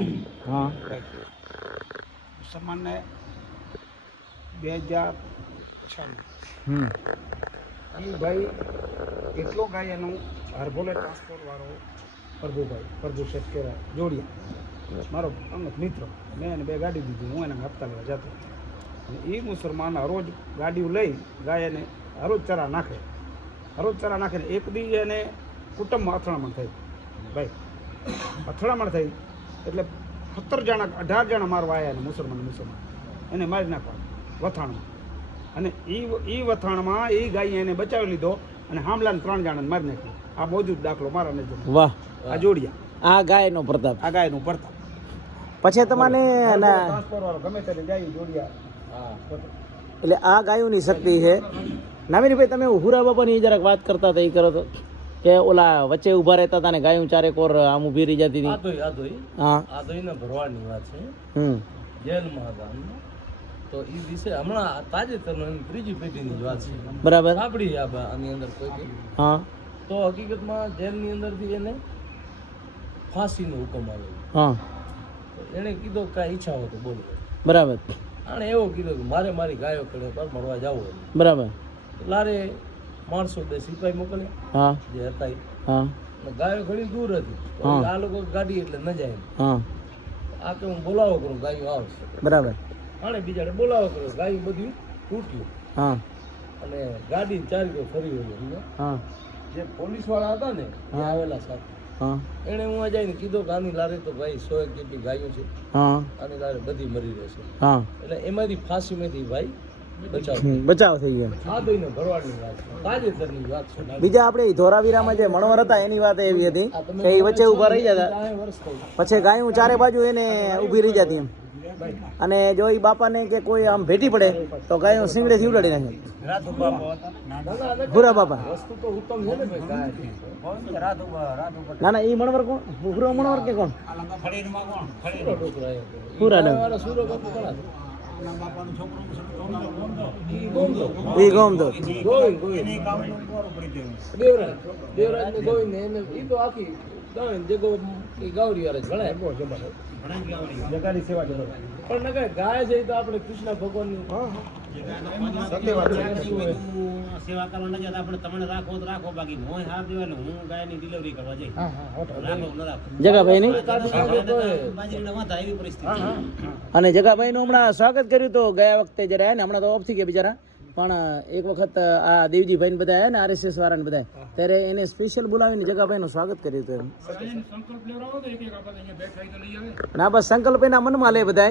હા. મુસલમાનને બે હજાર છમાં. હમ. એ ભાઈ એટલો ગાય એનું હરભોલે ટ્રાન્સપોર્ટ વાળો પ્રભુભાઈ પ્રભુ શેઠ કહેવાય જોડિયા. મારો અમુક મિત્ર. મેં એને બે ગાડી દીધી હું એને હપ્તા લેવા જતો. અને એ મુસલમાન હરોજ ગાડીઓ લઈ ગાય એને હરોજ ચરા નાખે. હરોજ ચરા નાખે એક દી એને કુટુંબમાં અથડામણ થઈ. ભાઈ અથડામણ થઈ. એટલે સત્તર જણા અઢાર જણા મારવા આવ્યા એને મુસલમાન મુસલમાન. એને મારી નાખવા વથાણમાં. અને એ એ વથાણમાં એ ગાય એને બચાવી લીધો અને હામલાને ત્રણ જણાને મારી નાખ્યો. આ મોજૂદ દાખલો મારા નજર. વાહ. આ જોડિયા. આ ગાયનો પ્રતાપ. આ ગાયનું પ્રતાપ. પછી તમને ના ગમે ત્યારે જાય જોડિયા. એટલે આ ગાયોની શક્તિ છે. નામીનભાઈ તમે હુરા બાપાની જરાક વાત કરતા હતા એ કરો તો. કે ઓલા વચ્ચે ઊભા રહેતા હતા ને ગાયું ચારેક ઓર આમ ઊભી રહી જતી હતી. હા. આદોઈને ભરવાની વાત છે. હમ. જેલમાં હતા તો એ વિશે હમણાં તાજેતરનો એની ત્રીજી પેઢીની જ વાત છે. બરાબર. આપણી આની અંદર કોઈ કે હા. તો હકીકતમાં જેલની અંદરથી એને ફાંસીનો હુકમ આવ્યો હા. એણે કીધો કાંઈ ઈચ્છા હોય તો બોલો. બરાબર. આણે એવો કીધો કે મારે મારી ગાયો કડે પર મળવા જવું બરાબર. લારે માણસો બે સિપાહી મોકલ્યા. હા. જે હતા. હા. ગાયો ઘણી દૂર હતી. આ લોકો ગાડી એટલે ન જાય હા. આ કે હું બોલાવો કરું ગાયો આવશે. બરાબર. અને બીજાને બોલાવો કર્યો ગાયું બધું તૂટ્યું. હા. અને ગાડી કોઈ ફરી વળ્યો હા. જે પોલીસવાળા હતા ને એ આવેલા સાથે. એને હું જઈને કીધું કે આની લારે તો ભાઈ સો એક જેટલી ગાયો છે. આની લારે બધી મરી રહેશે. એટલે એમાંથી ફાંસીમાંથી ભાઈ બચાવ. થઈ ગયો. બીજા આપણે ધોરાવીરામાં જે મણવર હતા એની વાત એવી હતી કે એ વચ્ચે ઊભા રહી જતા. પછી ગાયું ચારે બાજુ એને ઊભી રહી જતી એમ. અને જો એ બાપાને કે કોઈ આમ ભેટી પડે તો ગાયું સિંગડેથી ઉડાડી નાખે. ભૂરા બાપા. ને ના એ મણવર કોણ? ભૂરો મણવર કે કોણ? સુરો ઈ ગોમદો. ગોવિંદ દેવરાજ દેવરાજ ને ગોવિંદ એને ઈ તો આખી ગાવડી જે ગો એ ગાવડી વાળા જ ગણાય સેવા જબર પણ નકર ગાય છે તો આપણે કૃષ્ણ ભગવાનની. સત્ય વાત છે. સેવા કરવા ન આપણે તમને રાખો તો રાખો બાકી મોય હાથ દેવા ને હું ગાયની ડિલિવરી કરવા જઈ જગાભાઈ ની અને જગાભાઈ નું હમણાં સ્વાગત કર્યું તો ગયા વખતે જયારે આયા ને હમણાં તો ઓફ થઈ ગયા બિચારા. પણ એક વખત આ દેવજીભાઈ ને બધા આવ્યા ને આરએસએસ વાળા ને બધા ત્યારે એને સ્પેશિયલ બોલાવીને જગાભાઈ નું સ્વાગત કર્યું હતું ના બસ સંકલ્પ એના મનમાં લે બધા